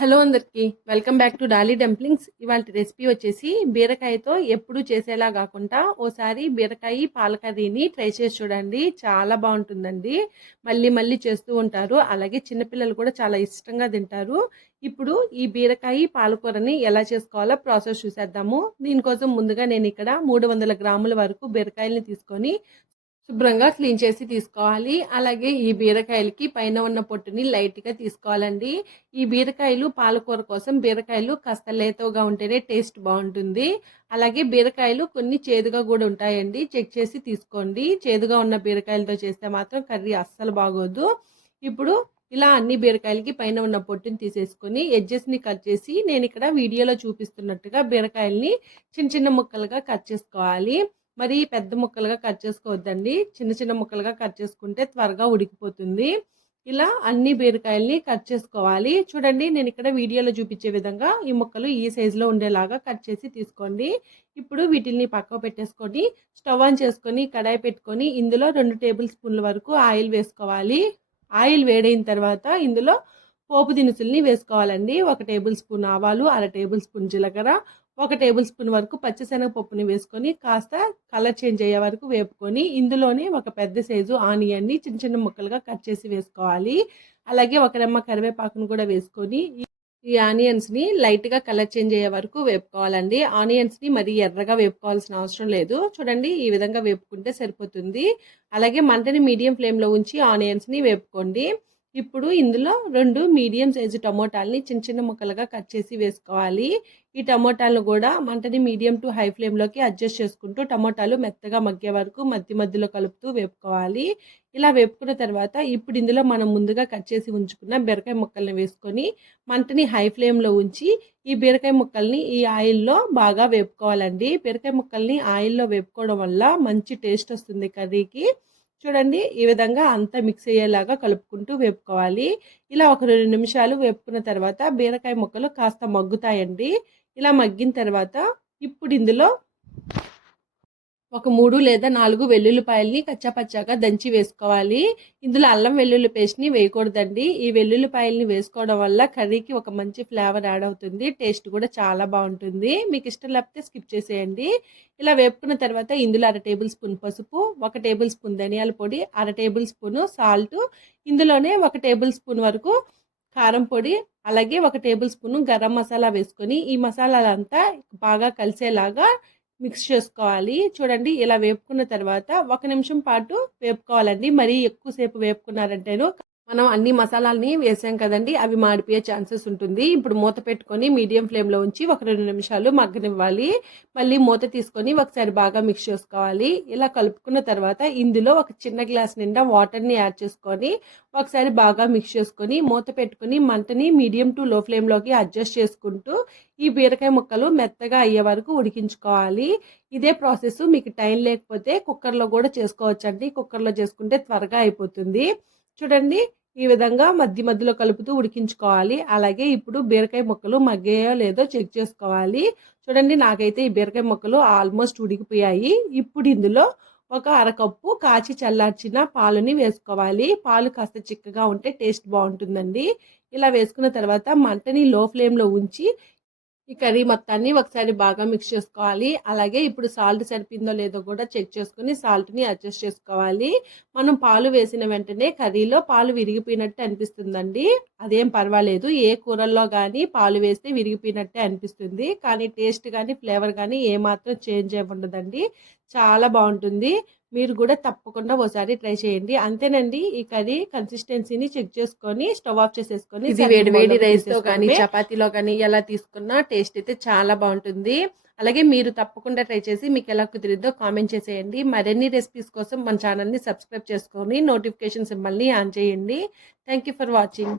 Hello అందరికీ welcome back to Dolly dumplings. ఇవాళ recipe వచ్చేసి బీరకాయతో ఎప్పుడు చేసేలా కాకుండా ఓసారి బీరకాయ పాలకర్రీని ట్రై చేసి చూడండి చాలా బాగుంటుందండి. మళ్ళీ మళ్ళీ చేస్తూ ఉంటారు. అలాగే చిన్నపిల్లలు కూడా చాలా ఇష్టంగా తింటారు. ఇప్పుడు ఈ బీరకాయ పాలకూరని ఎలా చేసుకోవాలో ప్రాసెస్ చూసేద్దాము. దీనికోసం ముందుగా నేను ఇక్కడ మూడు వందల గ్రాముల వరకు బీరకాయలని తీసుకొని శుభ్రంగా క్లీన్ చేసి తీసుకోవాలి. అలాగే ఈ బీరకాయలకి పైన ఉన్న పొట్టుని లైట్గా తీసుకోవాలండి. ఈ బీరకాయలు పాలకూర కోసం బీరకాయలు కాస్త లేతగా ఉంటేనే టేస్ట్ బాగుంటుంది. అలాగే బీరకాయలు కొన్ని చేదుగా కూడా ఉంటాయండి. చెక్ చేసి తీసుకోండి. చేదుగా ఉన్న బీరకాయలతో చేస్తే మాత్రం కర్రీ అస్సలు బాగోదు. ఇప్పుడు ఇలా అన్ని బీరకాయలకి పైన ఉన్న పొట్టుని తీసేసుకొని ఎడ్జెస్ని కట్ చేసి నేను ఇక్కడ వీడియోలో చూపిస్తున్నట్టుగా బీరకాయల్ని చిన్న చిన్న ముక్కలుగా కట్ చేసుకోవాలి. మరి పెద్ద ముక్కలుగా కట్ చేసుకోవద్దండి. చిన్న చిన్న ముక్కలుగా కట్ చేసుకుంటే త్వరగా ఉడికిపోతుంది. ఇలా అన్ని బీరకాయల్ని కట్ చేసుకోవాలి. చూడండి నేను ఇక్కడ వీడియోలో చూపించే విధంగా ఈ ముక్కలు ఈ సైజులో ఉండేలాగా కట్ చేసి తీసుకోండి. ఇప్పుడు వీటిల్ని పక్కకు పెట్టేసుకొని స్టవ్ ఆన్ చేసుకొని కడాయి పెట్టుకొని ఇందులో రెండు టేబుల్ స్పూన్ల వరకు ఆయిల్ వేసుకోవాలి. ఆయిల్ వేడైన తర్వాత ఇందులో పోపు దినుసుల్ని వేసుకోవాలండి. ఒక టేబుల్ స్పూన్ ఆవాలు అర టేబుల్ స్పూన్ జీలకర్ర ఒక టేబుల్ స్పూన్ వరకు పచ్చిశనగపప్పుని వేసుకొని కాస్త కలర్ చేంజ్ అయ్యే వరకు వేపుకొని ఇందులోనే ఒక పెద్ద సైజు ఆనియన్ని చిన్న చిన్న ముక్కలుగా కట్ చేసి వేసుకోవాలి. అలాగే ఒక రెమ్మ కరివేపాకును కూడా వేసుకొని ఈ ఆనియన్స్ని లైట్గా కలర్ చేంజ్ అయ్యే వరకు వేపుకోవాలండి. ఆనియన్స్ని మరీ ఎర్రగా వేపుకోవాల్సిన అవసరం లేదు. చూడండి ఈ విధంగా వేపుకుంటే సరిపోతుంది. అలాగే మంటని మీడియం ఫ్లేమ్లో ఉంచి ఆనియన్స్ని వేపుకోండి. ఇప్పుడు ఇందులో రెండు మీడియం సైజు టమోటాలని చిన్న చిన్న ముక్కలుగా కట్ చేసి వేసుకోవాలి. ఈ టమోటాలను కూడా మంటని మీడియం టు హై ఫ్లేమ్లోకి అడ్జస్ట్ చేసుకుంటూ టమోటాలు మెత్తగా మగ్గే వరకు మధ్య మధ్యలో కలుపుతూ వేపుకోవాలి. ఇలా వేపుకున్న తర్వాత ఇప్పుడు ఇందులో మనం ముందుగా కట్ చేసి ఉంచుకున్న బీరకాయ ముక్కల్ని వేసుకొని మంటని హై ఫ్లేమ్లో ఉంచి ఈ బీరకాయ ముక్కల్ని ఈ ఆయిల్లో బాగా వేపుకోవాలండి. బీరకాయ ముక్కల్ని ఆయిల్లో వేపుకోవడం వల్ల మంచి టేస్ట్ వస్తుంది కర్రీకి. చూడండి ఈ విధంగా అంతా మిక్స్ అయ్యేలాగా కలుపుకుంటూ వేపుకోవాలి. ఇలా ఒక రెండు నిమిషాలు వేపుకున్న తర్వాత బీరకాయ ముక్కలు కాస్త మగ్గుతాయండి. ఇలా మగ్గిన తర్వాత ఇప్పుడు ఇందులో ఒక మూడు లేదా నాలుగు వెల్లుల్లిపాయల్ని కచ్చాపచ్చాగా దంచి వేసుకోవాలి. ఇందులో అల్లం వెల్లుల్లి పేస్ట్ని వేయకూడదండి. ఈ వెల్లుల్లిపాయల్ని వేసుకోవడం వల్ల కర్రీకి ఒక మంచి ఫ్లేవర్ యాడ్ అవుతుంది. టేస్ట్ కూడా చాలా బాగుంటుంది. మీకు ఇష్టం లేకపోతే స్కిప్ చేసేయండి. ఇలా వేపుకున్న తర్వాత ఇందులో అర టేబుల్ స్పూన్ పసుపు ఒక టేబుల్ స్పూన్ ధనియాల పొడి అర టేబుల్ స్పూన్ సాల్ట్ ఇందులోనే ఒక టేబుల్ స్పూన్ వరకు కారం పొడి అలాగే ఒక టేబుల్ స్పూన్ గరం మసాలా వేసుకొని ఈ మసాలాలంతా బాగా కలిసేలాగా మిక్స్ చేసుకోవాలి. చూడండి ఇలా వేపుకున్న తర్వాత ఒక నిమిషం పాటు వేపుకోవాలండి. మరీ ఎక్కువసేపు వేపుకున్నారంటేను మనం అన్ని మసాలాలని వేసాం కదండి అవి మాడిపోయే ఛాన్సెస్ ఉంటుంది. ఇప్పుడు మూత పెట్టుకొని మీడియం ఫ్లేమ్లో ఉంచి ఒక రెండు నిమిషాలు మగ్గనివ్వాలి. మళ్ళీ మూత తీసుకొని ఒకసారి బాగా మిక్స్ చేసుకోవాలి. ఇలా కలుపుకున్న తర్వాత ఇందులో ఒక చిన్న గ్లాస్ నిండా వాటర్ని యాడ్ చేసుకొని ఒకసారి బాగా మిక్స్ చేసుకొని మూత పెట్టుకొని మంటని మీడియం టు లో ఫ్లేమ్లోకి అడ్జస్ట్ చేసుకుంటూ ఈ బీరకాయ ముక్కలు మెత్తగా అయ్యే వరకు ఉడికించుకోవాలి. ఇదే ప్రాసెస్ మీకు టైం లేకపోతే కుక్కర్లో కూడా చేసుకోవచ్చండి. కుక్కర్లో చేసుకుంటే త్వరగా అయిపోతుంది. చూడండి ఈ విధంగా మధ్య మధ్యలో కలుపుతూ ఉడికించుకోవాలి. అలాగే ఇప్పుడు బీరకాయ ముక్కలు మగ్గాయో లేదో చెక్ చేసుకోవాలి. చూడండి నాకైతే ఈ బీరకాయ ముక్కలు ఆల్మోస్ట్ ఉడికిపోయాయి. ఇప్పుడు ఇందులో ఒక అరకప్పు కాచి చల్లార్చిన పాలుని వేసుకోవాలి. పాలు కాస్త చిక్కగా ఉంటే టేస్ట్ బాగుంటుందండి. ఇలా వేసుకున్న తర్వాత మంటని లో ఫ్లేమ్లో ఉంచి ఈ కర్రీ మొత్తాన్ని ఒకసారి బాగా మిక్స్ చేసుకోవాలి. అలాగే ఇప్పుడు సాల్ట్ సరిపోయిందో లేదో కూడా చెక్ చేసుకుని సాల్ట్ని అడ్జస్ట్ చేసుకోవాలి. మనం పాలు వేసిన వెంటనే కర్రీలో పాలు విరిగిపోయినట్టు అనిపిస్తుందండి. అదేం పర్వాలేదు. ఏ కూరల్లో కానీ పాలు వేస్తే విరిగిపోయినట్టే అనిపిస్తుంది. కానీ టేస్ట్ కానీ ఫ్లేవర్ కానీ ఏమాత్రం చేంజ్ ఉండదండి చాలా బాగుంటుంది. మీరు కూడా తప్పకుండా ఒకసారి ట్రై చేయండి. అంతేనండి ఈ కర్రీ కన్సిస్టెన్సీని చెక్ చేసుకొని స్టవ్ ఆఫ్ చేసేసుకొని ఇది వేడి వేడి రైస్తో కానీ చపాతీలో కానీ ఎలా తీసుకున్నా టేస్ట్ అయితే చాలా బాగుంటుంది. అలాగే మీరు తప్పకుండా ట్రై చేసి మీకు ఎలా కుదిరిద్దో కామెంట్ చేసేయండి. మరిన్ని రెసిపీస్ కోసం మన ఛానల్ని సబ్స్క్రైబ్ చేసుకొని నోటిఫికేషన్ సింబల్ని ఆన్ చేయండి. Thank for watching